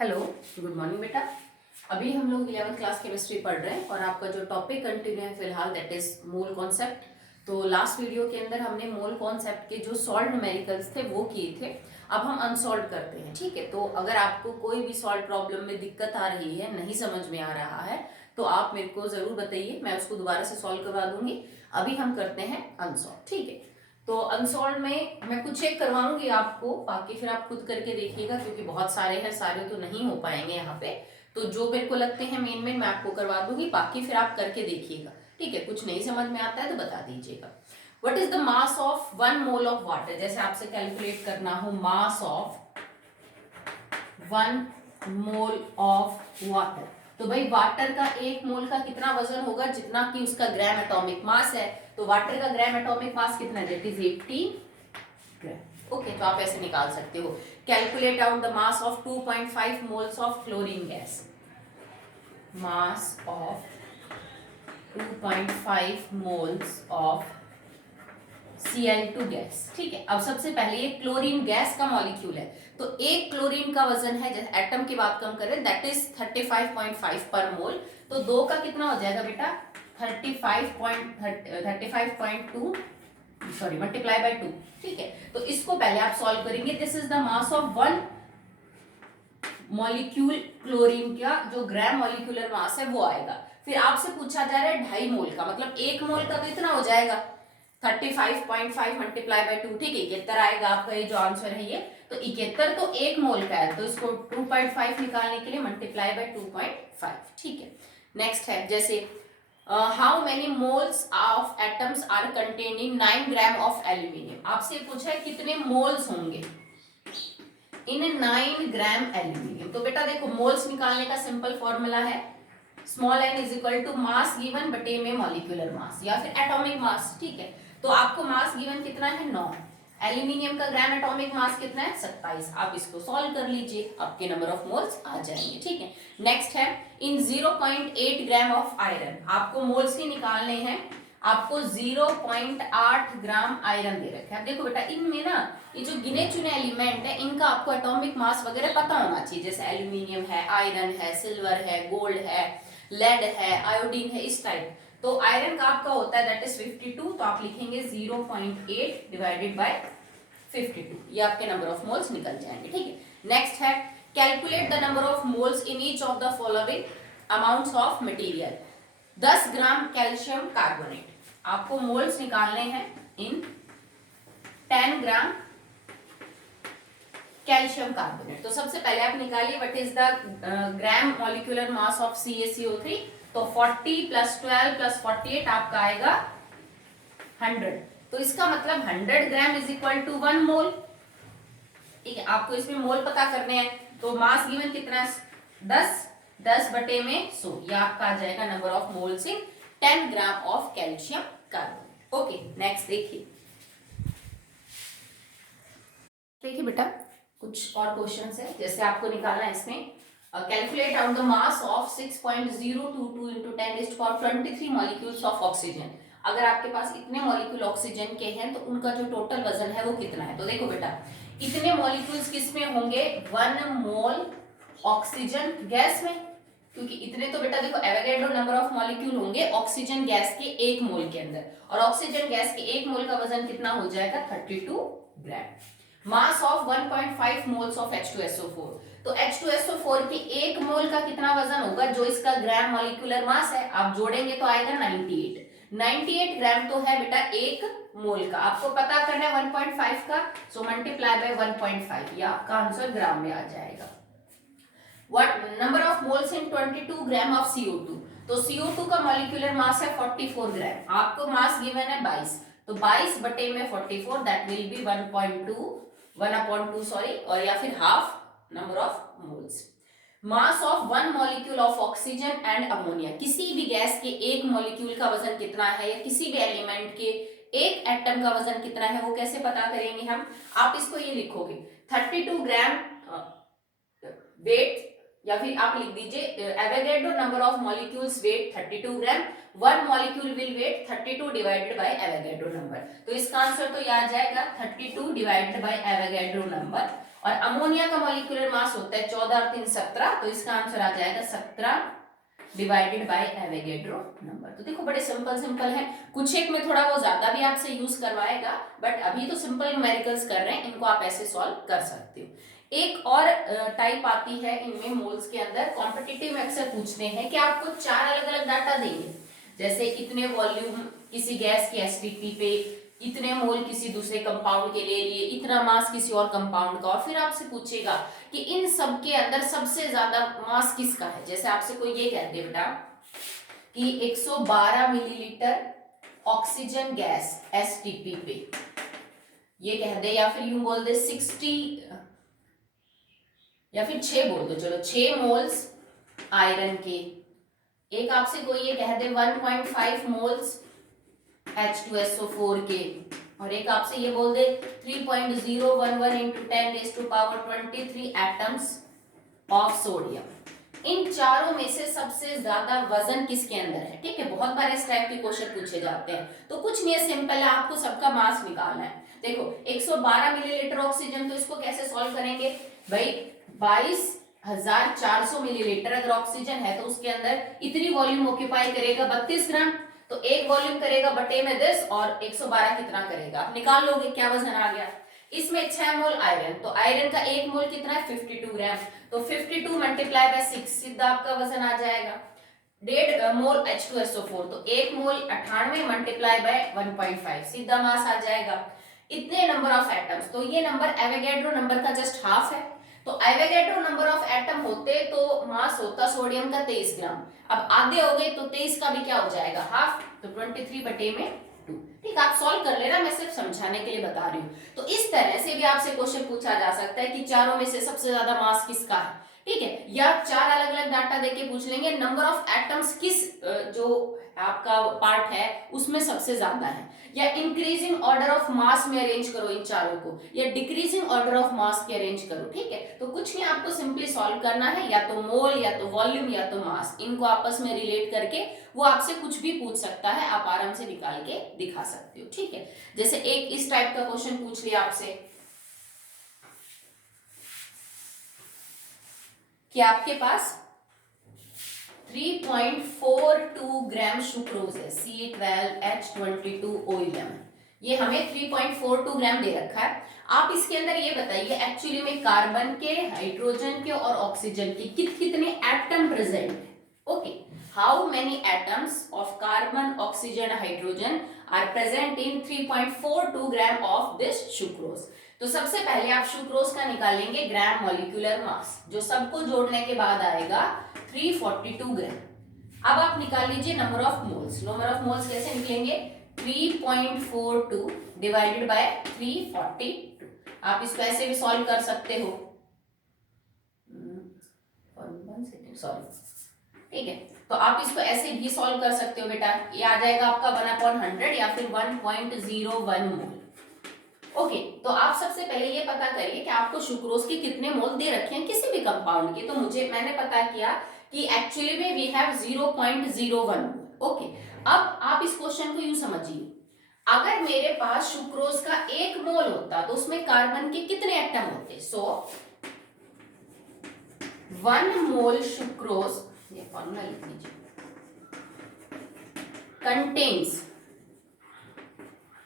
Hello, good morning बेटा। अभी हम लोग 11th क्लास केमिस्ट्री पढ़ रहे हैं और आपका जो टॉपिक कंटिन्यू है फिलहाल दैट इज मोल कॉन्सेप्ट। तो लास्ट वीडियो के अंदर हमने मोल कॉन्सेप्ट के जो सॉल्व न्यूमेरिकल्स थे वो किए थे। अब हम अनसॉल्व करते हैं, ठीक है। तो अगर आपको कोई भी सॉल्व प्रॉब्लम में दिक्कत आ रही है, नहीं समझ में आ रहा है, तो आप मेरे को जरूर बताइए, मैं उसको दोबारा से सॉल्व करवा दूंगी। अभी हम करते हैं अनसॉल्व, ठीक है। तो अनसॉल्व में मैं कुछ चेक करवाऊंगी आपको, बाकी फिर आप खुद करके देखिएगा क्योंकि बहुत सारे हैं, सारे तो नहीं हो पाएंगे यहाँ पे। तो जो मेरे को लगते हैं मेन मेन मैं आपको करवा दूंगी, बाकी फिर आप करके देखिएगा, ठीक है। कुछ नहीं समझ में आता है तो बता दीजिएगा। What is the mass of 1 mole of water? जैसे आपसे कैलकुलेट करना हो mass of 1 mole of water, तो भाई वाटर का 1 मोल का कितना वजन होगा? जितना कि उसका ग्राम एटॉमिक मास है। तो वाटर का ग्राम एटॉमिक मास कितना है? That is 80 gram. ओके, तो आप ऐसे निकाल सकते हो। Calculate out the mass of 2.5 moles of chlorine gas. Mass of 2.5 moles of Cl2 gas, ठीक है। अब सबसे पहले ये क्लोरीन गैस का मॉलिक्यूल है, तो एक क्लोरीन का वजन है, जैसे एटम की बात कम करें, दैट इज 35.5 पर मोल। तो दो का कितना हो जाएगा बेटा? 35.2 सॉरी मल्टीप्लाई बाय 2, ठीक है। तो इसको पहले आप सॉल्व करेंगे। This is the mass of 1 molecule chlorine का जो ग्राम मॉलिक्यूलर मास है वो आएगा। फिर आपसे पूछा जा रहा है 2.5 मोल का, मतलब 1 मोल का तो इतना हो जाएगा 35.5 मल्टीप्लाई बाय 2, ठीक है। 71 आएगा आपका ये जो आंसर है ये। तो 71 तो 1 मोल का है, तो इसको 2.5 निकालने के लिए मल्टीप्लाई बाय 2.5, ठीक है। नेक्स्ट है, जैसे how many moles of atoms are contained in 9 gram of aluminium. आपसे पूछा है कितने मोल्स होंगे इन 9 ग्राम एल्यूमिनियम। तो बेटा देखो, मोल्स निकालने का सिंपल फॉर्मूला है small n is equal to mass given बटे में मॉलिक्यूलर मास या फिर एटॉमिक मास, ठीक है। तो आपको मास गिवन कितना है? 9। एल्यूमिनियम का ग्राम एटॉमिक मास कितना है? 27। आप इसको सॉल्व कर लीजिए, आपके नंबर ऑफ मोल्स आ जाएंगे, ठीक है। नेक्स्ट है इन 0.8 ग्राम ऑफ आयरन। आपको मोल्स ही निकालने हैं। आपको 0.8 ग्राम आयरन दे रखे हैं। देखो बेटा, इनमें ना ये जो गिने चुने एलिमेंट है इनका आपको एटॉमिक मास वगैरह पता होना चाहिए। जैसे एल्यूमिनियम है, आयरन है, सिल्वर है, गोल्ड है, लेड है, आयोडीन है, इस टाइप। तो आयरन का आपका होता है दैट इज 52, तो आप लिखेंगे 0.8 डिवाइडेड बाय 52, ये आपके नंबर ऑफ मोल्स निकल जाएंगे, ठीक है। नेक्स्ट है calculate the number of moles in each of the following amounts of material. 10 gram calcium carbonate, आपको मोल्स निकालने हैं इन 10 ग्राम कैल्शियम कार्बोनेट। तो सबसे पहले आप निकालिए what is the gram molecular mass of CaCO3। तो 40 प्लस 12 प्लस 48 आपका आएगा 100। तो इसका मतलब 100 ग्राम इज इक्वल टू 1 मोल, ठीक है। आपको इसमें मोल पता करने हैं, तो मास गिवन कितना है? 10 बटे में 100, ये आपका आ जाएगा number of moles in 10 gram of calcium carbonate. Okay, next देखिए। देखिए बेटा, कुछ और क्वेश्चंस है, जैसे आपको निकालना है इसमें calculate out the mass of 6.022 into 10⁻23 molecules of oxygen. अगर आपके पास इतने मॉलिक्यूल ऑक्सीजन के हैं तो उनका जो टोटल वजन है वो कितना है? तो देखो बेटा, इतने मॉलिक्यूल्स किसमें होंगे? 1 मोल ऑक्सीजन गैस में, क्योंकि इतने तो बेटा देखो एवोगैड्रो नंबर ऑफ मॉलिक्यूल होंगे ऑक्सीजन गैस के 1 मोल के अंदर, और ऑक्सीजन गैस के 1 मोल का वजन कितना हो जाएगा? 32 gram. Mass of 1.5 moles of H2SO4। तो H2SO4 के 1 मोल का कितना वजन होगा जो इसका ग्राम मॉलिक्यूलर मास है? आप जोड़ेंगे तो आएगा 98 ग्राम। तो है बेटा 1 मोल का, आपको पता करना है 1.5 का, सो मल्टीप्लाई बाय 1.5, ये आपका आंसर ग्राम में आ जाएगा। What number of moles in 22 gram of CO2। तो CO2 का मॉलिक्यूलर मास है 44 ग्राम, आपको मास गिवन है 22, तो 22 बटे में 44 दैट विल बी 1.2 सॉरी, और या फिर half number of moles. Mass of 1 molecule of oxygen and ammonia. किसी भी गैस के 1 मॉलिक्यूल का वजन कितना है, या किसी भी एलिमेंट के एक एटम का वजन कितना है, वो कैसे पता करेंगे हम? आप इसको ये लिखोगे 32 ग्राम वेट, या फिर आप लिख दीजिए Avogadro number of molecules weigh 32 gram, 1 molecule will weigh 32 divided by Avogadro number. तो इसका आंसर तो ये आ जाएगा 32 डिवाइडेड बाय एवोगैड्रो नंबर। और अमोनिया का मॉलिक्यूलर मास होता है 14 और 3 17, तो इसका आंसर आ जाएगा 17 डिवाइडेड बाय एवोगैड्रो नंबर। तो देखो बड़े सिंपल सिंपल है, कुछ एक में थोड़ा वो ज्यादा भी आपसे यूज करवाएगा, बट अभी तो सिंपल न्यूमेरिकल्स कर रहे हैं, इनको आप ऐसे सॉल्व कर सकते हो। एक और टाइप आती है इनमें मोल्स के अंदर, कॉम्पिटिटिव में अक्सर पूछते हैं कि आपको 4 अलग अलग डाटा देंगे, जैसे इतने वॉल्यूम किसी गैस की एसटीपी पे, इतने मोल किसी दूसरे कंपाउंड के लिए, इतना मास किसी और कंपाउंड का, और फिर आपसे पूछेगा कि इन सब के अंदर सबसे ज्यादा मास किसका है। जैसे आपसे कोई ये कहते हैं बेटा कि 112 मिलीलीटर ऑक्सीजन गैस एसटीपी पे, ये कह दे, या फिर यूं बोल दे 60, या फिर 6 बोल दो, चलो 6 मोल्स आयरन के। एक आपसे कोई ये कह दे 1.5 मोल्स H2SO4 के, और एक आपसे ये बोल दे 3.011 into 10 raised to power 23 atoms of sodium. इन चारों में से सबसे ज्यादा वजन किसके अंदर है? ठीक है, बहुत बार इस टाइप के क्वेश्चन पूछे जाते हैं, तो कुछ नहीं है, सिंपल है, आपको सबका मास निकालना है। देखो 112 मिलीलीटर ऑक्सीजन, तो इसको कैसे सॉल्व करेंगे भाई, 22,400 मिलीलीटर अगर ऑक्सीजन है तो उसके अंदर इतनी वॉल्यूम ऑक्यूपाई करेगा 32 ग्राम, तो एक वॉल्यूम करेगा बटे में 10, और 112 कितना करेगा आप निकाल लोगे, क्या वजन आ गया। इसमें 6 मोल आयरन, तो आयरन का एक मोल कितना है 52 ग्राम, तो 52 मल्टीप्लाई बाय 6, सीधा आपका वजन आ जाएगा 1.5 मोल H2SO4, तो एक मोल 98 मल्टीप्लाई बाय 1.5, सीधा मास आ जाएगा। इतने नंबर ऑफ एटम्स, तो ये नंबर एवोगैड्रो नंबर का जस्ट हाफ है, तो एवोगैड्रो नंबर ऑफ एटम होते तो मास होता सोडियम का 23 ग्राम, अब आधे हो गए तो 23 का भी क्या हो जाएगा हाफ, तो 23 बटे में 2। ठीक, आप सॉल्व कर लेना, मैं सिर्फ समझाने के लिए बता रही हूँ। तो इस तरह से भी आपसे क्वेश्चन पूछा जा सकता है कि चारों में से सबसे ज्यादा मास किसका है, ठीक है, या 4 अलग अलग डाटा देके पूछ लेंगे नंबर ऑफ एटम्स किस जो आपका पार्ट है उसमें सबसे ज्यादा है, या इंक्रीजिंग ऑर्डर ऑफ मास में अरेंज करो इन चारों को, या डिक्रीजिंग ऑर्डर ऑफ मास के अरेंज करो। ठीक है, तो कुछ नहीं, आपको सिंपली सॉल्व करना है, या तो मोल, या तो वॉल्यूम, या तो मास, इनको आपस में रिलेट करके वो आपसे कुछ भी पूछ सकता है, आप आराम से निकाल के दिखा सकते हो। ठीक है, जैसे एक इस टाइप का क्वेश्चन पूछ लिया आपसे कि आपके पास 3.42 ग्राम सुक्रोज है, C12H22O11, ये हमें 3.42 ग्राम दे रखा है। आप इसके अंदर ये बताइए एक्चुअली में कार्बन के, हाइड्रोजन के और ऑक्सीजन के कितने एटम प्रेजेंट है। Okay, how many atoms of carbon, oxygen, hydrogen are present in 3.42 gram of this sucrose. तो सबसे पहले आप सुक्रोज का निकालेंगे ग्राम मॉलिक्यूलर मास, जो सबको जोड़ने के बाद आएगा 342 ग्राम। अब आप निकाल लीजिए number of moles. Number of moles कैसे निकलेंगे, 3.42 डिवाइडेड बाय 342। आप इसको ऐसे भी सॉल्व कर सकते हो, सॉरी, ठीक है, तो आप इसको ऐसे भी सॉल्व कर सकते हो बेटा, ये आ जाएगा आपका 1/100 या फिर 1.01 मोल। ओके, तो आप सबसे पहले ये पता करिए कि आपको सुक्रोज के कितने मोल दे रखे हैं किसी भी कंपाउंड के, तो मैंने पता किया कि एक्चुअली में वी हैव 0.01 मोल। ओके, अब आप इस क्वेश्चन को यूं समझिए, अगर मेरे पास सुक्रोज का 1 मोल होता तो उसमें कार्बन के कितने एटम होते, सो 1 मोल सुक्रोज, ये फॉर्मूला लिख लीजिए,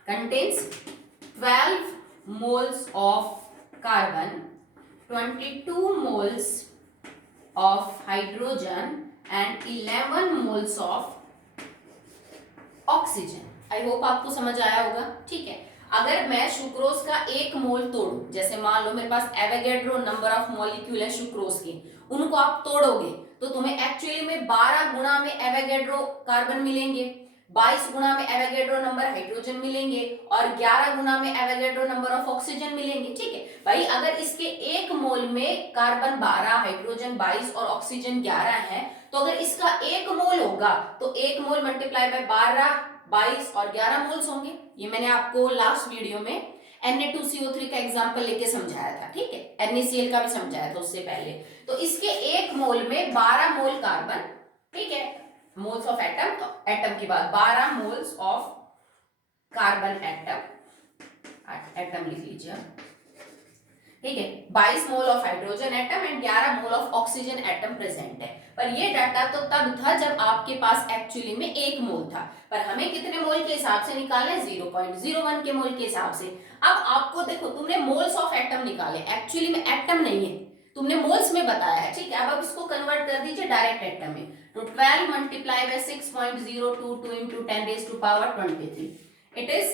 contains 12 moles of carbon, 22 moles of hydrogen and 11 moles of oxygen। I hope आपको समझ आया होगा। ठीक है, अगर मैं सुक्रोज का 1 मोल तोड़ू, जैसे मान लो मेरे पास एवोगैड्रो नंबर ऑफ मॉलिक्यूल है सुक्रोज के, उनको आप तोड़ोगे तो तुम्हें एक्चुअली में 12 गुणा में एवोगैड्रो कार्बन मिलेंगे, 22 गुना में एवोगैड्रो नंबर हाइड्रोजन मिलेंगे, और 11 गुना में एवोगैड्रो नंबर ऑफ ऑक्सीजन मिलेंगे। ठीक है भाई, अगर इसके 1 मोल में कार्बन 12, हाइड्रोजन 22 और ऑक्सीजन 11 है, तो अगर इसका 1 मोल होगा तो 1 मोल मल्टीप्लाई बाय 12, 22 और 11 मोल्स होंगे। ये मैंने आपको लास्ट वीडियो में Na2CO3 का एग्जांपल लेके समझाया था। ठीक है, NaCl का भी समझाया था उससे पहले। तो इसके 1 मोल में 12 मोल कार्बन, ठीक है, मोल्स ऑफ एटम, तो एटम के बाद 12 मोल्स ऑफ कार्बन एटम लिख लीजिए। ठीक है, 22 mole of hydrogen atom and 11 mole of oxygen atom present है। पर ये डाटा तो तब था जब आपके पास एक्चुअली में 1 मोल था, पर हमें कितने मोल के हिसाब से निकालना है, 0.01 के मोल के हिसाब से। अब आपको देखो, तुमने मोल्स ऑफ एटम निकाले, एक्चुअली में एटम नहीं है, तुमने मोल्स में बताया है, ठीक है। अब इसको कन्वर्ट कर दीजिए डायरेक्ट एटम में, तो 12 multiply by 6.022 into 10 raised to power 23, it is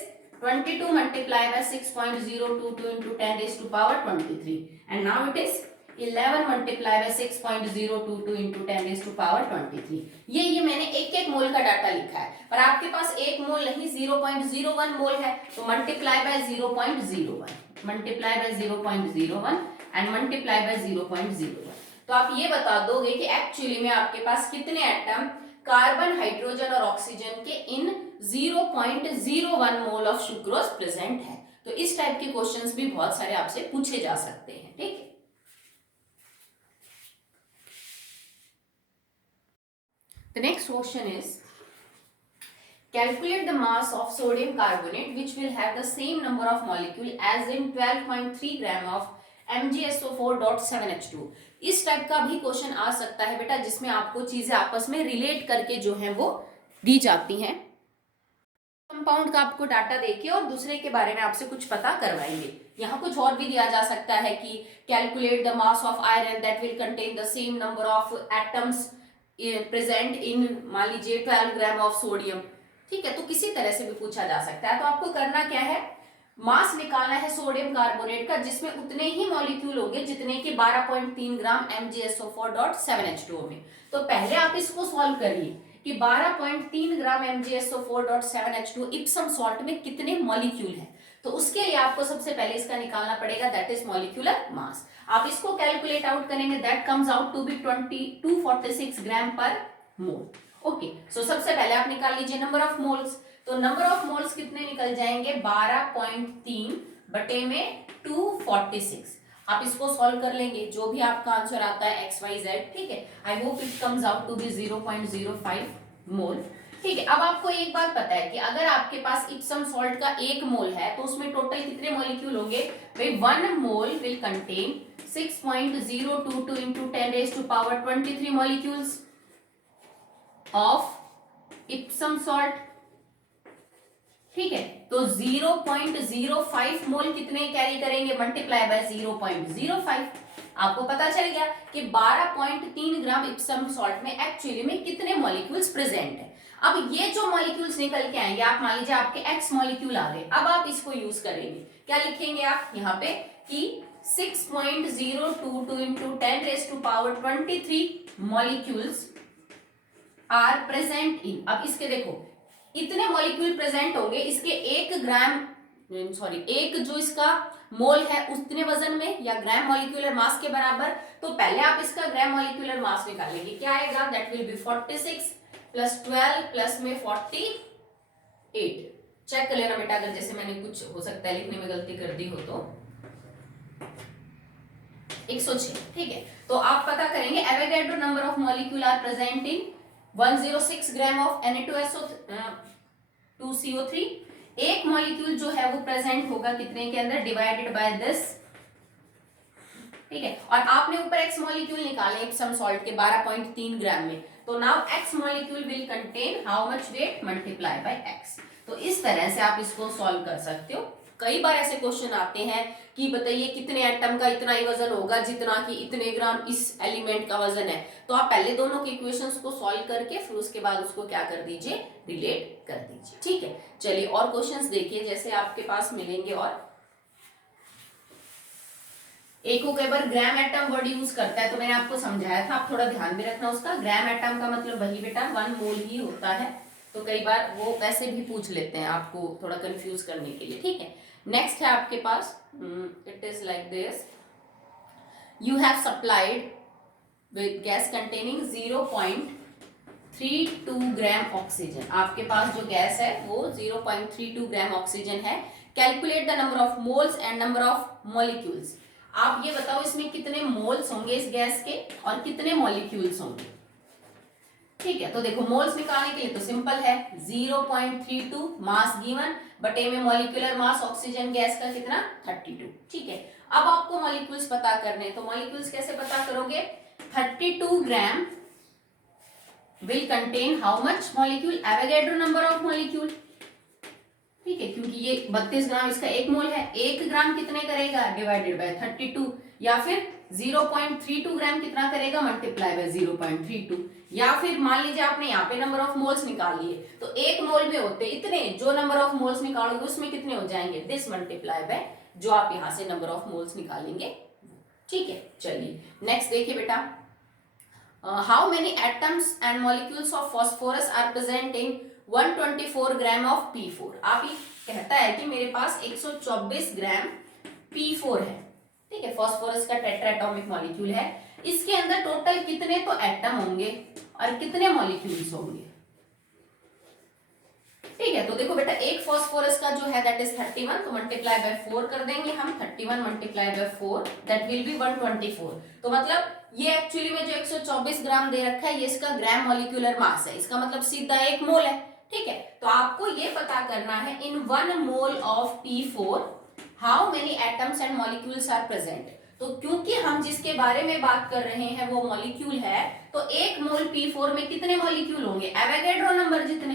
22 multiplied by 6.022 into 10 raised to power 23, and now it is 11 multiplied by 6.022 into 10 raised to power 23। ये मैंने एक एक मोल का डाटा लिखा है, पर आपके पास एक मोल नहीं 0.01 मोल है, तो multiply by 0.01, multiply by 0.01 and multiply by 0.01। तो आप ये बता दोगे कि एक्चुअली में आपके पास कितने एटम कार्बन, हाइड्रोजन और ऑक्सीजन के इन 0.01 मोल ऑफ सुक्रोज प्रेजेंट है। तो इस टाइप के क्वेश्चंस भी बहुत सारे आपसे पूछे जा सकते हैं, ठीक है। The next question is, calculate the mass of sodium carbonate which will have the same number of molecule as in 12.3 gram of MgSO4.7H2। इस टाइप का भी क्वेश्चन आ सकता है बेटा, जिसमें आपको चीजें आपस में रिलेट करके जो है वो दी जाती हैं। कंपाउंड का आपको डाटा देके और दूसरे के बारे में आपसे कुछ पता करवाएंगे। यहाँ कुछ और भी दिया जा सकता है कि calculate the mass of iron that will contain the same number of atoms present in, मान लीजिए 12 ग्राम ऑफ सोडियम, ठीक है। तो किसी तरह से भी पूछा जा सकता है। तो आपको करना क्या है, मास निकालना है सोडियम कार्बोनेट का, जिसमें उतने ही मॉलिक्यूल होंगे जितने के 12.3 ग्राम MgSO4.7H2O में। तो पहले आप इसको सॉल्व करिए कि 12.3 ग्राम MgSO4.7H2O इप्सम सॉल्ट में कितने मॉलिक्यूल हैं। तो उसके लिए आपको सबसे पहले इसका निकालना पड़ेगा, दैट इज मॉलिक्यूलर मास। आप इसको कैलकुलेट आउट करेंगे, that comes out to be 2246 gram पर मोल। ओके, सो सबसे पहले आप निकाल लीजिए नंबर ऑफ मोल्स। तो नंबर ऑफ मोल्स कितने निकल जाएंगे, 12.3 बटे में 246। आप इसको सॉल्व कर लेंगे, जो भी आपका आंसर आता है XYZ, ठीक है। I hope it comes out to be 0.05 mole, ठीक है। अब आपको एक बात पता है कि अगर आपके पास इप्सम सॉल्ट का 1 मोल है तो उसमें टोटल कितने मॉलिक्यूल होंगे भाई, 1 mole will contain 6.022 into 10 raised to power 23 molecules of Epsom salt, ठीक है। तो 0.05 मोल कितने कैरी करेंगे, मल्टीप्लाई बाय 0.05। आपको पता चल गया कि 12.3 ग्राम इप्सम सॉल्ट में एक्चुअली में कितने मॉलिक्यूल्स प्रेजेंट है। अब ये जो मॉलिक्यूल्स निकल के आएंगे, आप मान लीजिए आपके X मॉलिक्यूल आ गए, अब आप इसको यूज करेंगे, क्या लिखेंगे आप यहाँ पे कि 6.022 into 10 raised to power 23 molecules are present in। अब इसके देखो इतने मॉलिक्यूल प्रेजेंट होंगे, इसके 1 ग्राम एक जो इसका मोल है उतने वजन में या ग्राम मॉलिक्यूलर मास के बराबर। तो पहले आप इसका ग्राम मॉलिक्यूलर मास निकालेंगे, क्या आएगा, that will be 46 plus 12 plus में 48। चेक कर लेना बेटा, अगर जैसे मैंने कुछ हो सकता है लिखने में गलती कर दी हो तो। 106, ठीक है। तो आप पता करेंगे Avogadro number of molecule are present in 106 gram of Na2CO3। एक मॉलिक्यूल जो है वो प्रेजेंट होगा कितने के अंदर, डिवाइडेड बाय दिस, ठीक है। और आपने ऊपर एक्स मॉलिक्यूल निकाले इप्सम सॉल्ट के 12.3 ग्राम में, तो now X molecule will contain how much weight, multiply by X. तो इस तरह से आप इसको सॉल्व कर सकते हो। कई बार ऐसे क्वेश्चन आते हैं कि बताइए कितने एटम का इतना ही वजन होगा जितना कि इतने ग्राम इस एलिमेंट का वजन है। तो आप पहले दोनों के इक्वेशंस को सॉल्व करके फिर उसके बाद उसको क्या कर दीजिए, रिलेट कर दीजिए, ठीक है। चलिए और क्वेश्चंस देखिए, जैसे आपके पास मिलेंगे। और एक को कई बार ग्राम एटम वर्ड यूज करता है, तो मैंने आपको समझाया था, आप थोड़ा ध्यान में रखना उसका। ग्राम एटम का मतलब वही बेटा 1 मोल ही होता है, तो कई बार वो वैसे भी पूछ लेते हैं आपको थोड़ा कंफ्यूज करने के लिए, ठीक है। नेक्स्ट है आपके पास, it is like this, you have supplied with gas containing 0.32 gram oxygen. आपके पास जो गैस है वो 0.32 ग्राम ऑक्सीजन है। Calculate the number of moles and number of molecules. आप ये बताओ इसमें कितने मोल्स होंगे इस गैस के और कितने मॉलिक्यूल्स होंगे, ठीक है। तो देखो मोल्स निकालने के लिए तो सिंपल है, 0.32 मास गिवन बटे में मॉलिक्यूलर मास ऑक्सीजन गैस का कितना 32, ठीक है। अब आपको मॉलिक्यूल्स पता करने हैं, तो मॉलिक्यूल्स कैसे पता करोगे? 32 gram will contain how much molecule? Avogadro number of molecule, ठीक है, क्योंकि ये 32 ग्राम इसका 1 मोल है, 1 ग्राम कितने करेगा? डिवाइडेड बाय 32, या फिर 0.32 ग्राम कितना करेगा? मल्टीप्लाई बाय 0.32, या फिर मान लीजिए आपने यहाँ पे नंबर ऑफ मोल्स निकाल लिए, तो 1 मोल में होते इतने, जो नंबर ऑफ मोल्स निकालोगे उसमें कितने हो जाएंगे? दिस मल्टीप्लाई बाय जो आप यहाँ से नंबर ऑफ मोल्स निकालेंगे, ठीक है। चलिए नेक्स्ट देखिए बेटा, how many atoms and molecules of phosphorus are present in 124 gram of P4? आप ही कहता है कि मेरे पास 124 ग्राम P4 है, ठीक है, फास्फोरस का टेट्राएटॉमिक मॉलिक्यूल है, इसके अंदर टोटल कितने तो एटम होंगे और कितने मॉलिक्यूल्स होंगे, ठीक है। तो देखो बेटा, एक फास्फोरस का जो है दैट इज 31, तो मल्टीप्लाई बाय 4 कर देंगे हम, 31 multiply by 4 that will be 124। तो मतलब ये एक्चुअली में जो 124 ग्राम दे रखा है ये इसका ग्राम मॉलिक्यूलर मास है, इसका मतलब सीधा 1 मोल है, ठीक है। तो आपको ये पता करना है in 1 mole of P4 how many atoms and molecules are present. तो क्योंकि हम जिसके बारे में बात कर रहे हैं वो मॉलिक्यूल है, तो 1 मोल P4 में कितने मॉलिक्यूल होंगे? एवोगैड्रो नंबर जितने,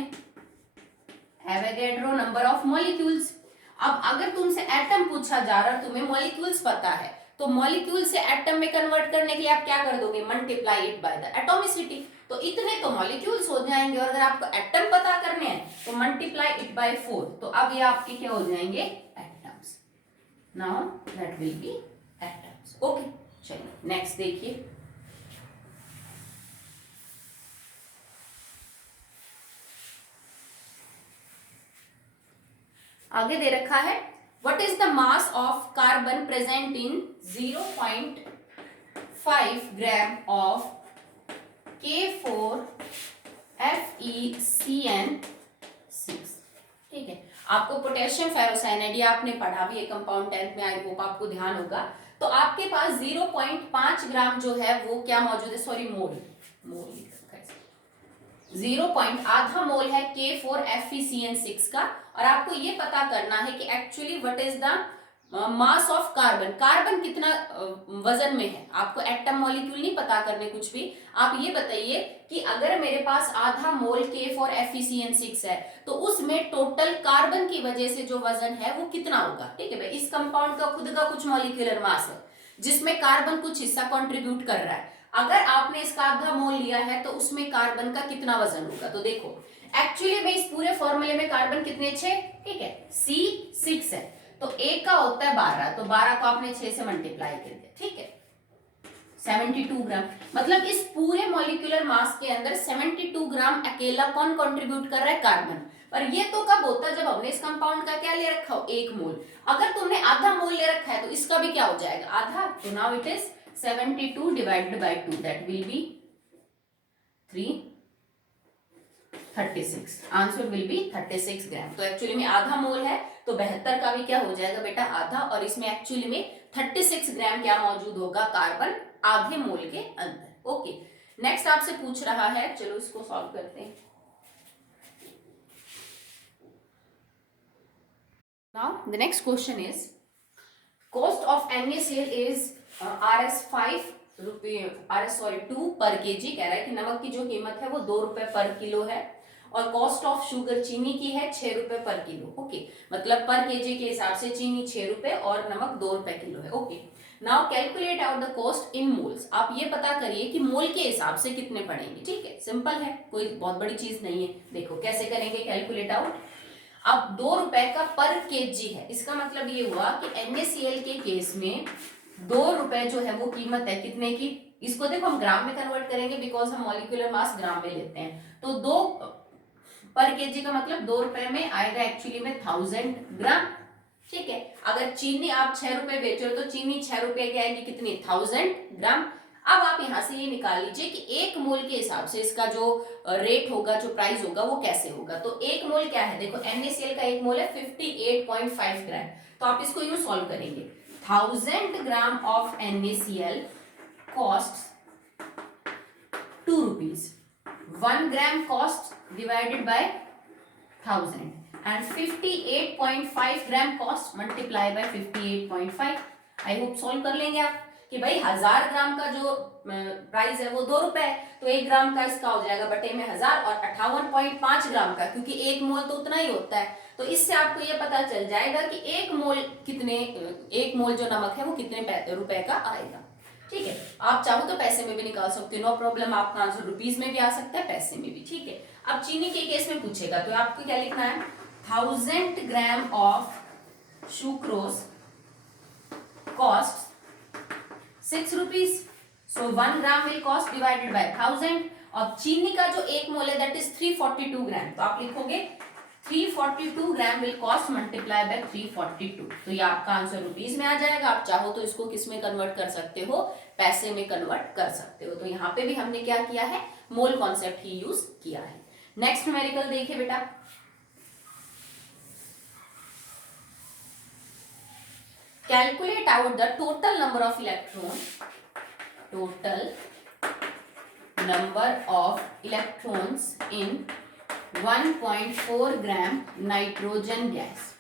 एवोगैड्रो नंबर ऑफ मॉलिक्यूल्स। अब अगर तुमसे एटम पूछा जा रहा, तुम्हें मॉलिक्यूल्स पता है, तो मॉलिक्यूल से एटम में कन्वर्ट करने के लिए आप क्या कर दोगे? Multiply it by the atomicity, तो इतने तो मॉलिक्यूल्स हो जाएंगे। और अगर आपको एटम पता करने हैं तो मल्टीप्लाई इट बाय 4, तो अब ये आपके क्या हो जाएंगे? Atoms. Now that will be atoms, okay. चलिए नेक्स्ट देखिए, आगे दे रखा है what is the mass of carbon present in 0.5 gram of K4FeCN6, ठीक है। आपको पोटेशियम फेरोसाइनाइड, ये आपने पढ़ा भी है कंपाउंड 10th में, आई होप आपको ध्यान होगा। तो आपके पास 0.5 ग्राम जो है वो क्या मौजूद है? सॉरी, मोल 0.5 मोल है K4FeCN6 का। और आपको ये पता करना है कि actually what is the mass of carbon, carbon कितना वजन में है। आपको एटम मॉलिक्यूल नहीं पता करने कुछ भी, आप ये बताइए कि अगर मेरे पास आधा मोल K4FeCN6 है तो उसमें टोटल कार्बन की वजह से जो वजन है वो कितना होगा, ठीक है भाई। इस कंपाउंड का खुद का कुछ मॉलिक्यूलर मास है जिसमें कार्बन कुछ हिस्सा कंट्रीब्यूट कर रहा है। अगर आपने इसका आधा मोल लिया है तो उसमें कार्बन का कितना वजन होगा? तो देखो एक्चुअली में इस पूरे फॉर्मूले में कार्बन कितने? 6, ठीक है, C6 है, तो एक का होता है 12, तो 12 को आपने 6 से मल्टीप्लाई कर दिया, ठीक है, 72 ग्राम। मतलब इस पूरे मॉलिक्यूलर मास के अंदर 72 ग्राम अकेला कौन कंट्रीब्यूट कर रहा है? कार्बन। पर ये तो कब होता है? जब हमने इस कंपाउंड का क्या ले रखा हो? 1 मोल। अगर तुमने आधा मोल ले रखा है तो इसका भी क्या हो जाएगा? आधा। तो now it is 72 divided by 2 that will be 336, answer will B 36 ग्राम। तो एक्चुअली में आधा मोल है तो 72 का भी क्या हो जाएगा बेटा? आधा। और इसमें एक्चुअली में 36 ग्राम क्या मौजूद होगा? कार्बन आधे मोल के अंदर, ओके। नेक्स्ट आपसे पूछ रहा है, चलो इसको सॉल्व करते हैं। Now the next question is cost of NaCl is ₹2 पर केजी। कह रहा है कि नमक की जो कीमत है वो 2 रुपए पर किलो है और कॉस्ट ऑफ शुगर चीनी की है 6 रुपए पर किलो, ओके। मतलब पर केजी के हिसाब से चीनी 6 रुपए और नमक 2 रुपए किलो है, okay. Now calculate out the cost in moles. आप ये पता करिए कि मोल के हिसाब से कितने पड़ेंगे, ठीक है, सिंपल है, कोई बहुत बड़ी चीज नहीं है। देखो कैसे करेंगे कैलकुलेट आउट। अब 2 रुपए का पर केजी है, इसका मतलब ये हुआ कि NaCl के केस में 2 रुपए जो है वो कीमत है कितने की? इसको देखो हम ग्राम में कन्वर्ट करेंगे बिकॉज हम मॉलिक्यूलर मास ग्राम में लेते हैं। तो 2 पर केजी का मतलब 2 रुपए में आएगा एक्चुअली में 1000 ग्राम, ठीक है। अगर चीनी आप 6 रुपए बेच रहे हो तो चीनी 6 रुपए की आएगी कितनी? 1000 ग्राम। अब आप यहां से ये निकाल लीजिए कि 1 मोल के हिसाब से इसका जो रेट होगा, जो प्राइस होगा वो कैसे होगा। तो 1 मोल क्या है? देखो NaCl का 1 मोल है 58.5 ग्राम। तो आप इसको यूं सॉल्व करेंगे, 1000 gram of NaCl cost 2 rupees, 1 gram cost divided by 1000 and 58.5 gram cost multiply by 58.5। I hope solve कर लेंगे आप कि भाई 1000 ग्राम का जो प्राइस है वो 2 रुपए है, तो 1 ग्राम का इसका हो जाएगा बटे में 1000 और 58.5 ग्राम का, क्योंकि 1 मोल तो उतना ही होता है, तो इससे आपको ये पता चल जाएगा कि 1 मोल कितने, 1 मोल जो नमक है वो कितने रुपए का आएगा। ठीक है, आप चाहो तो पैसे में भी निकाल सकते हो, नो प्रॉब्लम, आपका आंसर रुपीज में भी आ सकता है, पैसे में भी। ठीक है, अब चीनी के केस में पूछेगा तो आपको क्या लिखना है, 1000 gram of sucrose cost 6 rupees, so 1 gram will cost divided by 1000। और चीनी का जो 1 मोल है दैट इज 342 ग्राम, तो आप लिखोगे 342 ग्राम विल कॉस्ट मल्टीप्लाई बाय 342, तो ये आपका आंसर रुपीज में आ जाएगा। आप चाहो तो इसको किस में कन्वर्ट कर सकते हो, पैसे में कन्वर्ट कर सकते हो। तो यहाँ पे भी हमने क्या किया है, मोल कॉन्सेप्ट ही यूज किया है। नेक्स्ट न्यूमेरिकल देखिए बेटा, calculate out the total number of electrons in 1.4 gram nitrogen gas.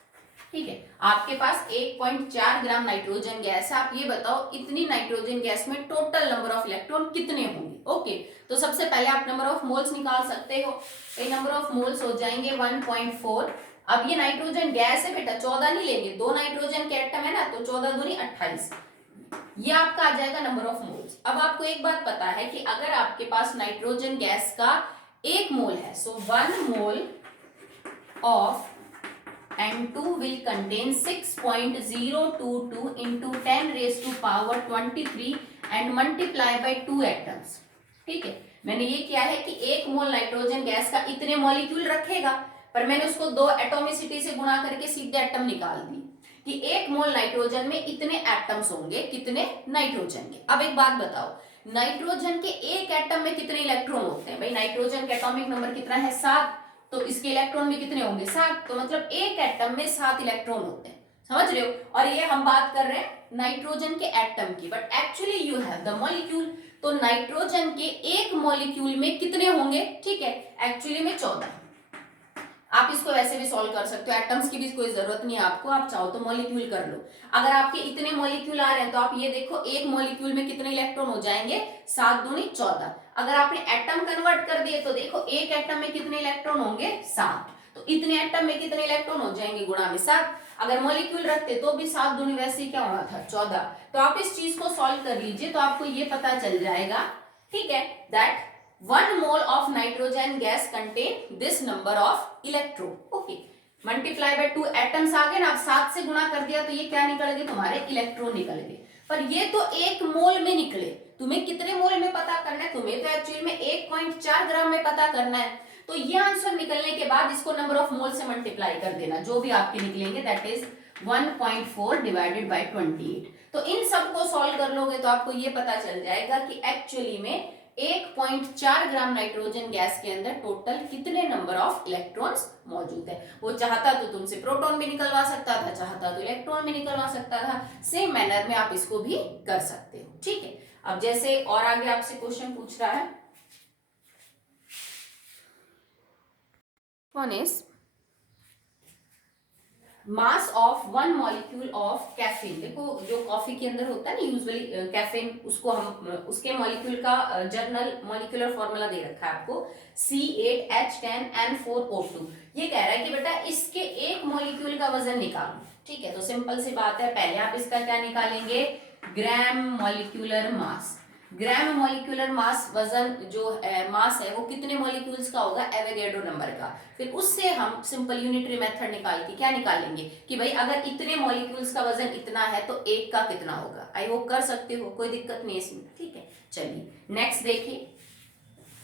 ठीक है, आपके पास 1.4 ग्राम नाइट्रोजन गैस है, आप ये बताओ इतनी नाइट्रोजन गैस में टोटल नंबर ऑफ इलेक्ट्रॉन कितने होंगे। ओके, तो सबसे पहले आप नंबर ऑफ मोल्स निकाल सकते हो, ये नंबर ऑफ मोल्स हो जाएंगे 1.4। अब ये नाइट्रोजन गैस है बेटा, 14 नहीं लेंगे, 2 नाइट्रोजन के एटम है ना, तो 14 दूनी 28, ये आपका आ जाएगा नंबर ऑफ मोल्स। अब आपको एक बात पता है कि अगर आपके पास नाइट्रोजन गैस का 1 मोल है, सो 1 mole of N2 will contain 6.022 into 10 raised to power 23 and multiply by 2 atoms। ठीक है, मैंने ये किया है कि 1 मोल नाइट्रोजन गैस का इतने मॉलिक्यूल रखेगा, पर मैंने उसको 2 एटोमिसिटी से गुणा करके सीधे एटम निकाल दी कि 1 मोल नाइट्रोजन में इतने एटम्स होंगे, कितने नाइट्रोजन के। अब एक बात बताओ, नाइट्रोजन के एक एटम में कितने इलेक्ट्रॉन होते हैं, भाई नाइट्रोजन का एटॉमिक नंबर कितना है 7, तो इसके इलेक्ट्रॉन भी कितने होंगे 7, तो मतलब एक एटम में 7 इलेक्ट्रॉन होते हैं, समझ रहे हो। और ये हम बात कर रहे हैं नाइट्रोजन के एटम की, but actually you have the molecule, तो नाइट्रोजन के एक मॉलिक्यूल में कितने होंगे, ठीक है, एक्चुअली में 14। आप इसको वैसे भी सॉल्व कर सकते हो, एटम्स की भी कोई जरूरत नहीं है आपको, आप चाहो तो मॉलिक्यूल कर लो। अगर आपके इतने मॉलिक्यूल आ रहे हैं तो आप ये देखो एक मॉलिक्यूल में कितने इलेक्ट्रॉन हो जाएंगे, 7 दूनी 14। अगर आपने एटम कन्वर्ट कर दिए तो देखो एक एटम में कितने इलेक्ट्रॉन होंगे 7, तो इतने एटम में कितने इलेक्ट्रॉन हो जाएंगे गुणा में 7। अगर मॉलिक्यूल रखते तो भी 7 दूनी वैसे ही क्या होना था 14। तो आप इस चीज को सॉल्व कर लीजिए तो आपको ये पता चल जाएगा, ठीक है, that 1 mole of nitrogen gas contain this number of electron। Okay, multiply by 2 atoms आ गए ना, अब 7 से गुणा कर दिया तो ये क्या निकल गए तुम्हारे इलेक्ट्रॉन निकल गए, पर ये तो 1 मोल में निकले। तुम्हें कितने मोल में पता करना है, तुम्हें तो एक्चुअली में 1.4 ग्राम में पता करना है। तो ये आंसर निकलने के बाद इसको नंबर ऑफ मोल से मल्टीप्लाई कर देना, जो भी आपके निकलेंगे दैट इज 1.4 डिवाइडेड बाय 28। तो इन सब को सॉल्व कर लोगे तो आपको ये पता चल जाएगा कि एक्चुअली में 1.4 ग्राम नाइट्रोजन गैस के अंदर टोटल कितने नंबर ऑफ इलेक्ट्रॉन्स मौजूद है। वो चाहता तो तुमसे प्रोटॉन भी निकलवा सकता था, चाहता तो इलेक्ट्रॉन भी निकलवा सकता था, सेम मैनर में आप इसको भी कर सकते हो। ठीक है, अब जैसे और आगे आपसे क्वेश्चन पूछ रहा है, one is mass of 1 molecule of caffeine. देखो जो कॉफी के अंदर होता है ना यूजुअली कैफीन, उसको हम उसके मॉलिक्यूल का जर्नल मॉलिक्यूलर फॉर्मूला दे रखा है आपको C8H10N4O2। ये कह रहा है कि बेटा इसके एक मॉलिक्यूल का वजन निकालो। ठीक है, तो सिंपल सी बात है, पहले आप इसका क्या निकालेंगे, gram molecular mass. Gram molecular mass वजन जो मास है वो कितने मॉलिक्यूल्स का होगा, एवोगैड्रो नंबर का। फिर उससे हम सिंपल यूनिटरी मेथड निकाल के क्या निकालेंगे कि भाई अगर इतने मॉलिक्यूल्स का वजन इतना है तो एक का कितना होगा। आई होप कर सकते हो, कोई दिक्कत नहीं इसमें। ठीक है, चलिए नेक्स्ट देखिए,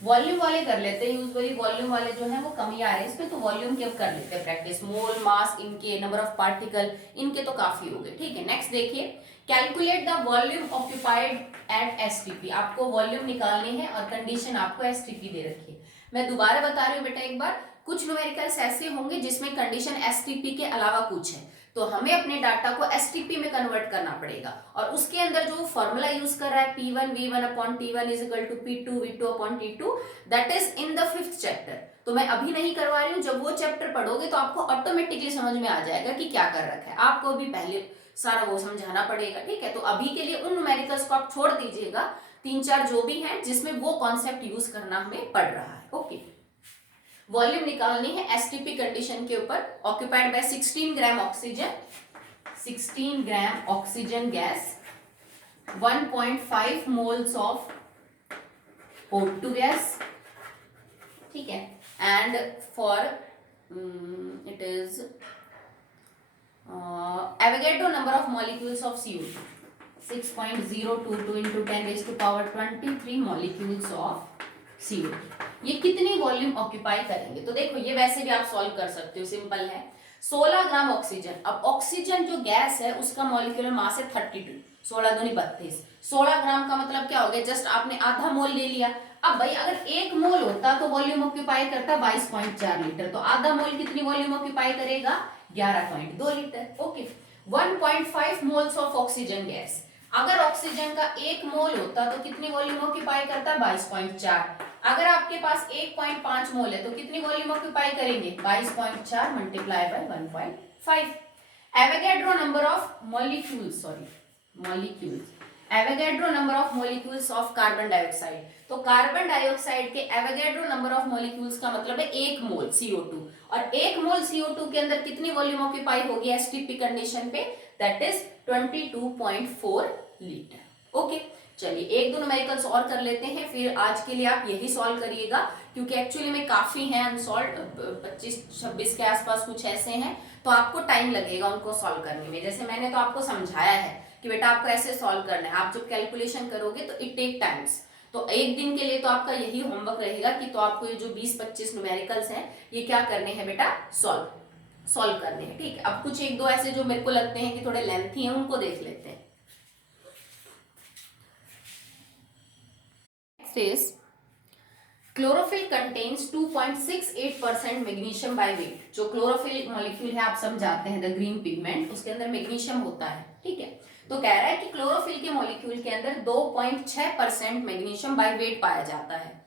वॉल्यूम वाले कर लेते हैं। यूजुअली वॉल्यूम वाले जो है वो कम ही आ रहे हैं इसमें, तो वॉल्यूम के अब कर लेते हैं प्रैक्टिस। मोल, मास, इनके नंबर ऑफ पार्टिकल, इनके तो काफी हो गए। ठीक है, नेक्स्ट देखिए, calculate the volume occupied at STP. आपको वॉल्यूम निकालनी है और कंडीशन आपको एसटीपी दे रखी है। मैं दोबारा बता रही हूँ बेटा एक बार, कुछ न्यूमेरिकल्स ऐसे होंगे जिसमें कंडीशन एसटीपी के अलावा कुछ है, तो हमें अपने डाटा को एसटीपी में कन्वर्ट करना पड़ेगा। और उसके अंदर जो फॉर्मूला यूज कर रहा है P1 V1 upon T1 is equal to P2 V2 upon T2, that is in the 5th chapter. तो मैं अभी नहीं करवा रही हूँ, जब वो चैप्टर पढ़ोगे तो आपको ऑटोमेटिकली समझ में आ जाएगा कि क्या कर रखा है। आपको भी पहले सारा वो समझाना पड़ेगा, ठीक है। तो अभी के लिए उन न्यूमेरिकल्स को आप छोड़ दीजिएगा, 3-4 जो भी हैं जिसमें वो कॉन्सेप्ट यूज करना हमें पड़ रहा है, ओके। वॉल्यूम निकालनी है एसटीपी कंडीशन के ऊपर, occupied by 16 gram oxygen, 16 gram oxygen gas, 1.5 moles of O2 gas, ठीक है। And for it is Avogadro number of molecules of CO2 6.022 into 10 raised to power 23 molecules of CO2। ये कितनी volume occupy करेंगे? तो देखो ये वैसे भी आप सॉल्व कर सकते हो, सिंपल है। 16 ग्राम ऑक्सीजन, अब ऑक्सीजन जो गैस है उसका मॉलिक्यूलर मास है 32, 16 दूनी 32, 16 ग्राम का मतलब क्या हो गया, जस्ट आपने आधा मोल ले लिया। अब भाई अगर 1 मोल होता तो वॉल्यूम ऑक्यूपाई करता 22.4 लीटर, तो आधा मोल कितनी वॉल्यूम ऑक्यूपाई करेगा, 11.2 litre, okay. 1.5 moles of oxygen gas, अगर ऑक्सीजन का 1 मोल होता तो कितनी वॉल्यूम ऑक्यूपाई करता, 22.4। अगर आपके पास 1.5 मोल है तो कितनी वॉल्यूम ऑक्यूपाई करेंगे, 22.4 multiply by 1.5। Avogadro number of molecules, Avogadro number of molecules of carbon dioxide, तो कार्बन डाइऑक्साइड के एवोगैड्रो नंबर ऑफ मॉलिक्यूल्स का मतलब है 1 मोल CO2, और 1 मोल CO2 के अंदर कितनी वॉल्यूम ऑक्यूपाई होगी एसटीपी कंडीशन पे, दैट इज 22.4 लीटर, ओके। चलिए एक दो न्यूमेरिकल्स और कर लेते हैं, फिर आज के लिए आप यही सॉल्व करिएगा, क्योंकि एक्चुअली में काफी हैं अनसॉल्व, 25-26 के आसपास कुछ ऐसे हैं, तो आपको टाइम लगेगा उनको सॉल्व करने में। जैसे मैंने तो आपको समझाया है कि बेटा आपको ऐसे सॉल्व करना है, आप जब कैलकुलेशन करोगे तो इट टेक टाइम्स, तो एक दिन के लिए तो आपका यही होमवर्क रहेगा कि तो आपको ये जो 20-25 न्यूमेरिकल्स हैं ये क्या करने हैं बेटा, सॉल्व करने हैं, ठीक है। अब कुछ एक दो ऐसे जो मेरे को लगते हैं कि थोड़े लेंथी हैं उनको देख लेते हैं। Next is chlorophyll contains 2.68% magnesium by weight. जो क्लोरोफिल मॉलिक्यूल है आप समझाते हैं, द ग्रीन पिगमेंट, उसके अंदर मैग्नीशियम होता है, ठीक है। तो कह रहा है कि क्लोरोफिल के मॉलिक्यूल के अंदर 2.6% मैग्नीशियम बाय वेट पाया जाता है।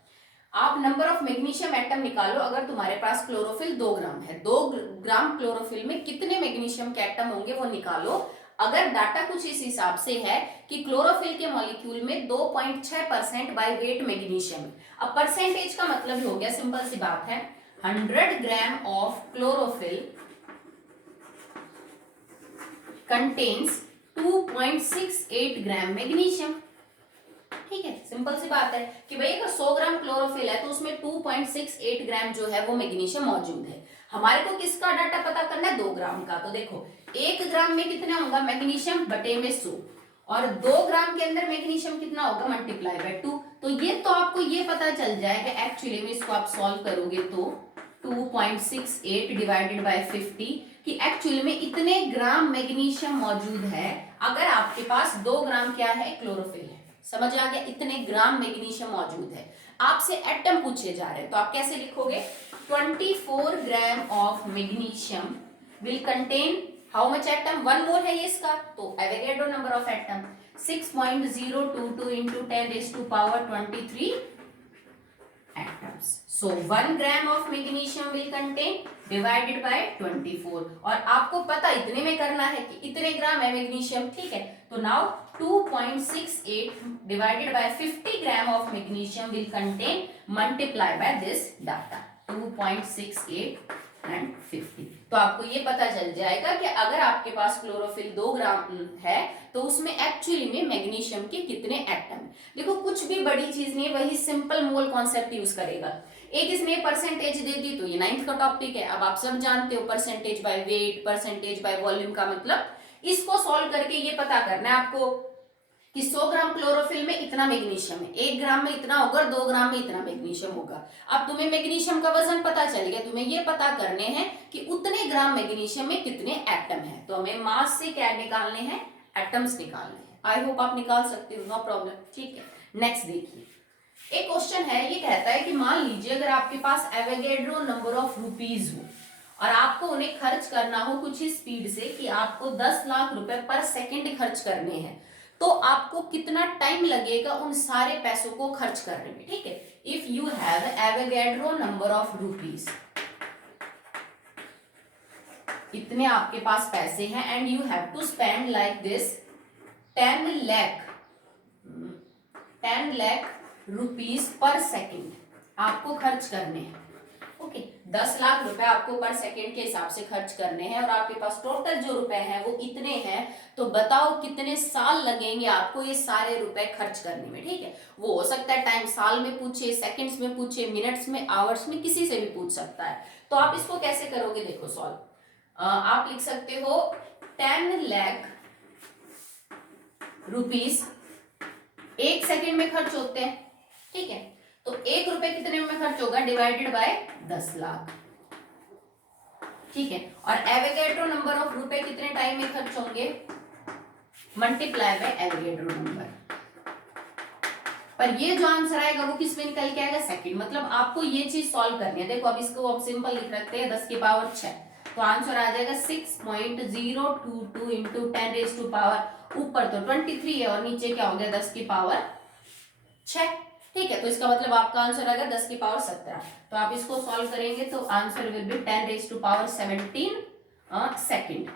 आप नंबर ऑफ मैग्नीशियम एटम निकालो, अगर तुम्हारे पास क्लोरोफिल 2 ग्राम है, 2 ग्राम क्लोरोफिल में कितने मैग्नीशियम के एटम होंगे वो निकालो। अगर डाटा कुछ इस हिसाब से है कि क्लोरोफिल के मॉलिक्यूल में 2.6% बाय वेट मैग्नीशियम, अब परसेंटेज का मतलब हो गया, सिंपल सी बात है, 100 gram of chlorophyll contains 2.68 gram magnesium, ठीक है। सिंपल सी बात है कि भाई अगर 100 ग्राम क्लोरोफिल है तो उसमें 2.68 ग्राम जो है वो मैग्नीशियम मौजूद है। हमारे को किसका डाटा पता करना है, 2 ग्राम का। तो देखो 1 ग्राम में कितना होगा मैग्नीशियम बटे में 100, और 2 ग्राम के अंदर मैग्नीशियम कितना होगा, मल्टीप्लाई बाय 2। तो ये तो आपको ये पता चल जाएगा एक्चुअली में, इसको आप सॉल्व करोगे तो 2.68 डिवाइडेड बाय 50 कि एक्चुअली में इतने ग्राम मैग्नीशियम मौजूद है अगर आपके पास 2 ग्राम क्या है, क्लोरोफिल है। समझ आ गया, इतने ग्राम मैग्नीशियम मौजूद है। आपसे एटम पूछे जा रहे हैं तो आप कैसे लिखोगे, 24 gram of magnesium will contain how much atom, 1 mole है ये इसका, तो Avogadro number of atom 6.022 into 10 raised to power 23 atoms. So 1 gram of magnesium will contain divided by 24, और आपको पता इतने में करना है कि इतने ग्राम है मैग्नीशियम, ठीक है। तो now 2.68 divided by 50 gram of magnesium will contain, multiply by this data 2.68 and 50। तो आपको ये पता चल जाएगा कि अगर आपके पास क्लोरोफिल 2 ग्राम है तो उसमें एक्चुअली में मैग्नीशियम के कितने एटम। देखो कुछ भी बड़ी चीज नहीं है, वही सिंपल मोल कॉन्सेप्ट यूज करेगा। एक इसमें परसेंटेज दे दी तो ये 9th का टॉपिक है। अब आप सब जानते हो percentage by weight, percentage by volume का मतलब, इसको सॉल्व करके ये पता करना है आपको कि 100 ग्राम क्लोरोफिल में इतना मैग्नीशियम है, 1 ग्राम में इतना होगा, 2 ग्राम में इतना मैग्नीशियम होगा। अब तुम्हें मैग्नीशियम का वजन पता चल गया, तुम्हें ये पता करने हैं कि उतने ग्राम मैग्नीशियम में कितने एटम है। तो हमें मास से क्या निकालने हैं, एटम्स निकालने हैं। आई होप आप निकाल सकते हो, नो प्रॉब्लम, ठीक है। नेक्स्ट देखिए, एक क्वेश्चन है, ये कहता है कि मान लीजिए अगर आपके पास एवोगैड्रो नंबर ऑफ रुपीज हो और आपको उन्हें खर्च करना हो कुछ ही स्पीड से कि आपको 10 लाख रुपए पर सेकंड खर्च करने हैं, तो आपको कितना टाइम लगेगा उन सारे पैसों को खर्च करने में, ठीक है। If you have Avogadro number of rupees, इतने आपके पास पैसे हैं and you have to spend like this 10 lakh rupees per second आपको खर्च करने हैं। ओके 10 लाख रुपए आपको पर सेकेंड के हिसाब से खर्च करने हैं और आपके पास टोटल जो रुपए हैं वो इतने हैं। तो बताओ कितने साल लगेंगे आपको ये सारे रुपए खर्च करने में। ठीक है, वो हो सकता है टाइम साल में पूछे, सेकंड्स में पूछे, मिनट्स में, आवर्स में, किसी से भी पूछ सकता है। तो आप इसको कैसे करोगे, देखो सॉल्व। आप लिख सकते हो 10 लाख रुपीज एक सेकेंड में खर्च होते हैं। ठीक है, तो 1 रुपए कितने में खर्च होगा, डिवाइडेड बाय 10 लाख। ठीक है, और एवोगैड्रो नंबर ऑफ रुपए कितने टाइम में खर्च होंगे, मल्टीप्लाई बाय एवोगैड्रो नंबर। पर ये जो आंसर आएगा वो किस में निकल के आएगा, सेकंड। मतलब आपको ये चीज सॉल्व करनी है। देखो अब इसको अब सिंपल लिख रखते हैं 10 की पावर 6, तो आंसर आ जाएगा 6.022 इंटू 10 रेज टू पावर, ऊपर तो 23 है और नीचे क्या हो गया 10 की पावर 6। ठीक है, तो इसका मतलब आपका आंसर आ गया 10 की पावर 17। तो आप इसको सॉल्व करेंगे तो answer will be 10 raise to power 17 second.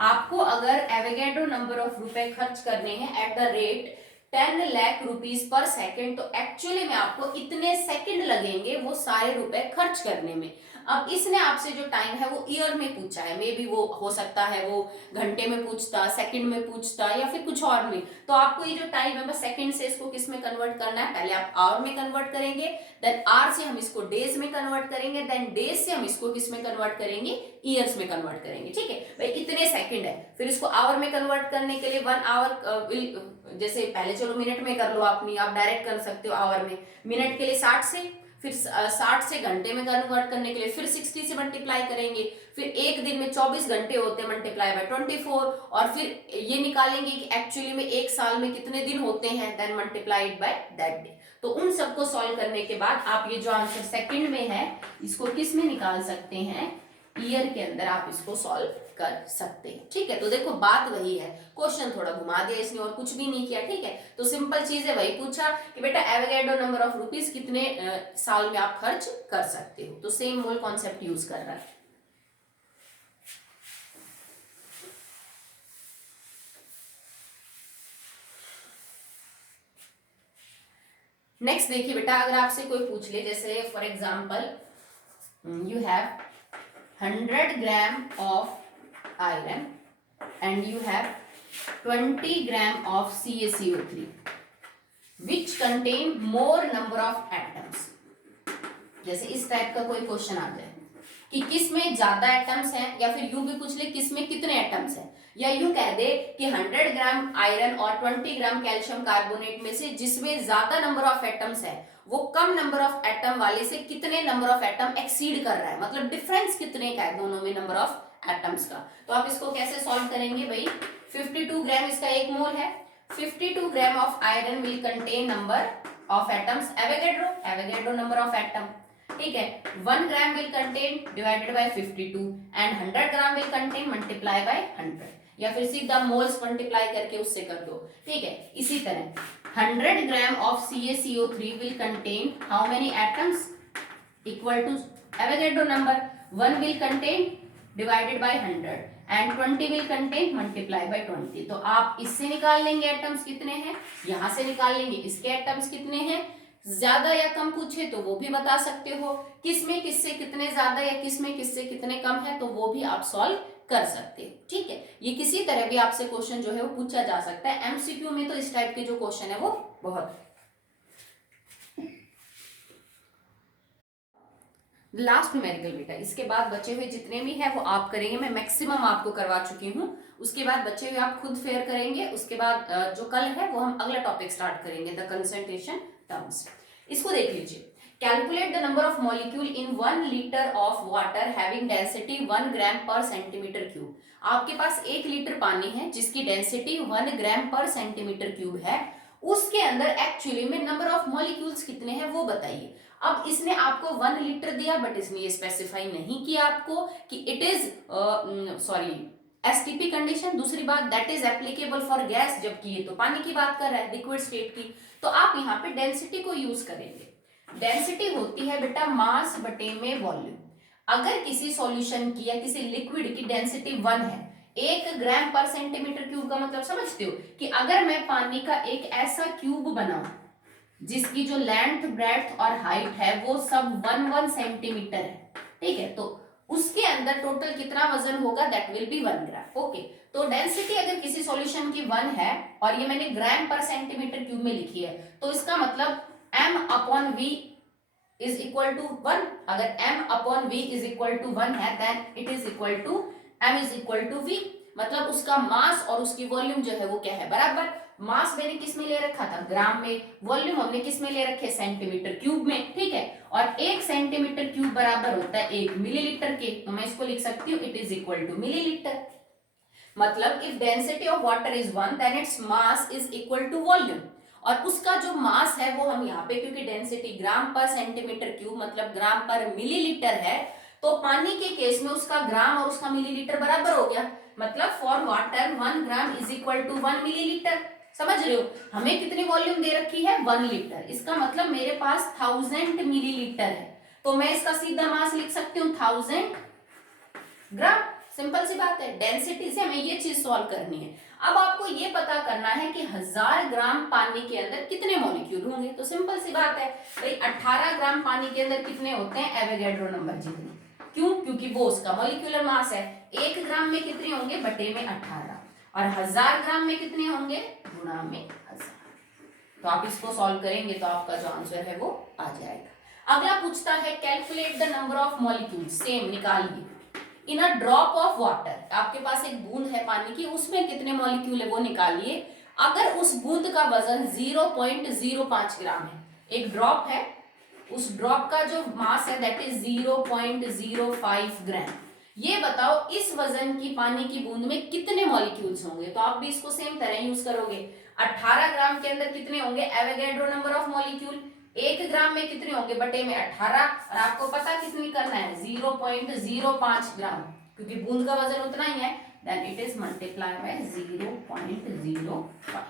आपको अगर एवोगैड्रो नंबर ऑफ रुपए खर्च करने हैं at the rate 10 lakh rupees per second, तो एक्चुअली में आपको इतने सेकंड लगेंगे वो सारे रुपए खर्च करने में। अब इसने आपसे जो टाइम है वो ईयर में पूछा है, मे बी वो हो सकता है वो घंटे में पूछता, सेकंड में पूछता या फिर कुछ और में। तो आपको ये जो टाइम है बस सेकंड से इसको किस में कन्वर्ट करना है, पहले आप आवर में कन्वर्ट करेंगे, देन आवर से हम इसको डेज में कन्वर्ट करेंगे, देन डेज से हम इसको किस में कन्वर्ट करेंगे, ईयर्स में कन्वर्ट करेंगे। ठीक है भाई, इतने सेकंड है, फिर इसको आवर में कन्वर्ट करने के लिए 1 आवर जैसे पहले चलो मिनट में कर लो, आपने आप डायरेक्ट कर सकते हो आवर में, मिनट के लिए 60 से, फिर 60 से घंटे में कन्वर्ट करने के लिए फिर 60 से मल्टीप्लाई करेंगे, फिर एक दिन में 24 घंटे होते हैं, मल्टीप्लाई बाय 24, और फिर ये निकालेंगे कि एक्चुअली में एक साल में कितने दिन होते हैं, then multiplied by that day. तो उन सबको सॉल्व करने के बाद आप ये जो आंसर सेकंड में है इसको किस में निकाल सकते हैं, ईयर के अंदर आप इसको सॉल्व कर सकते हैं। ठीक है, तो देखो बात वही है, क्वेश्चन थोड़ा घुमा दिया इसने और कुछ भी नहीं किया। ठीक है, तो सिंपल चीज है, वही पूछा कि बेटा एवोगैड्रो नंबर ऑफ रुपीज कितने साल में आप खर्च कर सकते हो। तो सेम मोल कॉन्सेप्ट यूज कर रहा है। नेक्स्ट देखिए बेटा, अगर आपसे कोई पूछ ले, जैसे for example you have 100 gram of iron and you have 20 gram of CaCO3 which contain more number of atoms। जैसे इस टाइप का कोई क्वेश्चन आ जाए कि किस में ज्यादा एटम्स हैं, या फिर यूं भी पूछ ले किस में कितने एटम्स हैं, या यूं कह दे कि 100 ग्राम आयरन और 20 ग्राम कैल्शियम कार्बोनेट में से जिसमें ज्यादा नंबर ऑफ एटम्स है वो कम नंबर ऑफ एटम वाले से कितने नंबर ऑफ एटम एक्सीड कर रहा है, मतलब डिफरेंस कितने का है दोनों में नंबर ऑफ एटम्स का। तो आप इसको कैसे सॉल्व करेंगे भाई, 52 ग्राम इसका 1 मोल है, 52 gram of iron will contain number of atoms Avogadro number of atom. ठीक है, 1 gram will contain divided by 52 एंड 100 gram will contain multiply by 100, या फिर सीधा मोल्स मल्टीप्लाई करके उससे कर दो। ठीक है, इसी तरह 100 gram of CaCO3 will contain how many atoms, equal to Avogadro number 1 will contain divided by 100 and 20 will contain multiply by 20। तो आप इससे निकाल लेंगे एटम्स कितने हैं, यहां से निकाल लेंगे इसके एटम्स कितने हैं, ज्यादा या कम पूछे तो वो भी बता सकते हो, किसमें किससे कितने ज्यादा या किसमें किससे कितने कम है तो वो भी आप सॉल्व कर सकते हो। ठीक है, ये किसी तरह भी आपसे क्वेश्चन जो है वो पूछा जा सकता है। एमसीक्यू में तो इस टाइप के जो क्वेश्चन है वो बहुत। लास्ट न्यूमेरिकल बेटा, इसके बाद बचे हुए जितने भी है वो आप करेंगे, मैं मैक्सिमम आपको करवा चुकी हूँ, उसके बाद बचे हुए आप खुद फेयर करेंगे। उसके बाद जो कल है वो हम अगला टॉपिक स्टार्ट करेंगे, द कंसंट्रेशन टर्म्स। इसको देख लीजिए, calculate the number of molecule in 1 litre of water having density 1 ग्राम पर सेंटीमीटर क्यूब। आपके पास 1 लीटर पानी है जिसकी डेंसिटी 1 ग्राम पर सेंटीमीटर क्यूब है, उसके अंदर एक्चुअली में नंबर ऑफ मॉलिक्यूल्स कितने हैं वो बताइए। अब इसने आपको 1 लीटर दिया, बट इसने ये स्पेसिफाई नहीं किया आपको कि इट इज एसटीपी कंडीशन। दूसरी बात, that is applicable for gas, जबकि ये तो पानी की बात कर रहा है, लिक्विड स्टेट की। तो आप यहाँ पे डेंसिटी को यूज करेंगे। डेंसिटी होती है बेटा मास बटे में वॉल्यूम। अगर किसी सॉल्यूशन की या किसी लिक्विड की डेंसिटी 1 है, 1 ग्राम पर सेंटीमीटर क्यूब का मतलब समझते हो कि अगर मैं पानी का एक ऐसा क्यूब बनाऊं जिसकी जो लेंथ ब्रेड्थ और हाइट है वो सब 1 सेंटीमीटर है, ठीक है, तो उसके अंदर टोटल कितना वजन होगा, that will be 1 gram. Okay, तो डेंसिटी अगर किसी सॉल्यूशन की 1 है और ये मैंने ग्राम पर सेंटीमीटर क्यूब में लिखी है, तो इसका मतलब m upon v is equal to 1। अगर m upon v is equal to 1 है then it is equal to m is equal to v, मतलब उसका मास और उसकी वॉल्यूम जो है वो क्या है, बराबर। मास मैंने किस में ले रखा था, ग्राम में, वॉल्यूम हमने किस में ले रखे, सेंटीमीटर क्यूब में, ठीक है। और 1 सेंटीमीटर क्यूब बराबर होता है 1 मिलीलीटर के, तो मैं इसको लिख सकती हूँ it is equal to millilitre. मतलब if density of water is 1 then its mass is equal to volume, और उसका जो मास है वो हम यहाँ पे, क्योंकि डेंसिटी ग्राम पर सेंटीमीटर क्यूब मतलब ग्राम पर मिलीलीटर है, तो पानी के केस में उसका ग्राम और उसका मिलीलीटर बराबर हो गया। मतलब for water 1 gram is equal to 1 millilitre. समझ रहे हो, हमें कितनी वॉल्यूम दे रखी है, 1 लीटर, इसका मतलब मेरे पास 1000 मिलीलीटर है, तो मैं इसका सीधा मास लिख सकती हूँ 1000 ग्राम। सिंपल सी बात है, डेंसिटी से हमें ये चीज सॉल्व करनी है। अब आपको ये पता करना है कि 1000 ग्राम पानी के अंदर कितने मॉलिक्यूल होंगे, तो सिंपल सी बात है भाई 18 ग्राम पानी के अंदर कितने होते हैं, एवोगैड्रो नंबर जितने। क्यों, क्योंकि वो उसका मॉलिक्यूलर मास है। 1 ग्राम में कितने होंगे, बटे में 18, और 1000 ग्राम में कितने होंगे, गुणा में 1000। तो आप इसको सॉल्व करेंगे तो आपका जो आंसर है वो आ जाएगा। अगला पूछता है calculate the number of molecules, same निकालिए इन अ ड्रॉप ऑफ वाटर। आपके पास एक बूंद है पानी की, उसमें कितने मॉलिक्यूल है वो निकालिए। अगर उस बूंद का वजन 0.05 ग्राम है, एक ड्रॉप है, उस ड्रॉप का जो मास है दैट इज 0.05 ग्राम, ये बताओ इस वजन की पानी की बूंद में कितने मॉलिक्यूल्स होंगे। तो आप भी इसको सेम तरह यूज करोगे। 18 ग्राम के अंदर कितने होंगे, एवोगैड्रो नंबर ऑफ मॉलिक्यूल, 1 ग्राम में कितने होंगे, बटे में 18, और आपको पता कितनी करना है, 0.05 ग्राम, क्योंकि बूंद का वजन उतना ही है, then it is multiply by 0.05।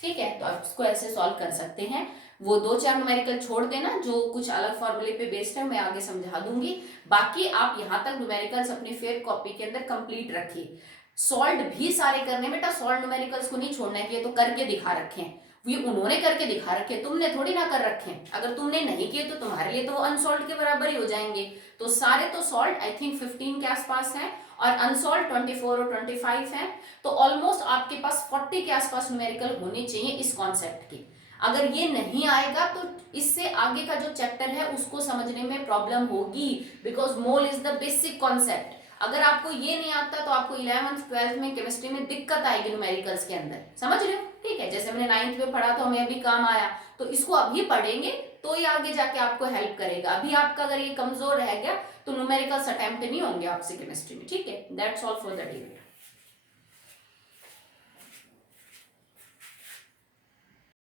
ठीक है, तो आप इसको ऐसे सॉल्व कर सकते हैं। वो 2-4 न्यूमेरिकल छोड़ देना जो कुछ अलग फॉर्मूले पे बेस्ड है, मैं आगे समझा दूंगी। बाकी आप यहाँ तक न्यूमेरिकल्स अपनी फेयर कॉपी के अंदर कंप्लीट रखिए। सॉल्व भी सारे करने, बेटा सॉल्व न्यूमेरिकल्स को नहीं छोड़ना है कि ये तो करके दिखा रखे हैं, ये उन्होंने करके दिखा रखे, तुमने थोड़ी ना कर रखे हैं। अगर तुमने नहीं किए तो तुम्हारे लिए तो वो अनसॉल्व के बराबर ही हो जाएंगे। तो सारे तो सॉल्व आई थिंक 15 के आसपास हैं, और अनसॉल्व 24 और 25 हैं। तो ऑलमोस्ट आपके पास 40 के आसपास न्यूमेरिकल होने चाहिए इस कॉन्सेप्ट के। अगर ये नहीं आएगा तो इससे आगे का जो चैप्टर है उसको समझने में प्रॉब्लम होगी, because mole is the basic concept. अगर आपको ये नहीं आता तो आपको 11th 12th में केमिस्ट्री में दिक्कत आएगी न्यूमेरिकल्स के अंदर, समझ रहे हो। ठीक है, जैसे मैंने 9th में पढ़ा तो हमें अभी काम आया, तो इसको अभी पढ़ेंगे तो ये आगे जाके आपको हेल्प करेगा। अभी आपका अगर ये कमजोर रह गया तो न्यूमेरिकल्स अटेम्प्ट नहीं होंगे आपसे केमिस्ट्री में। ठीक है, that's all for the day.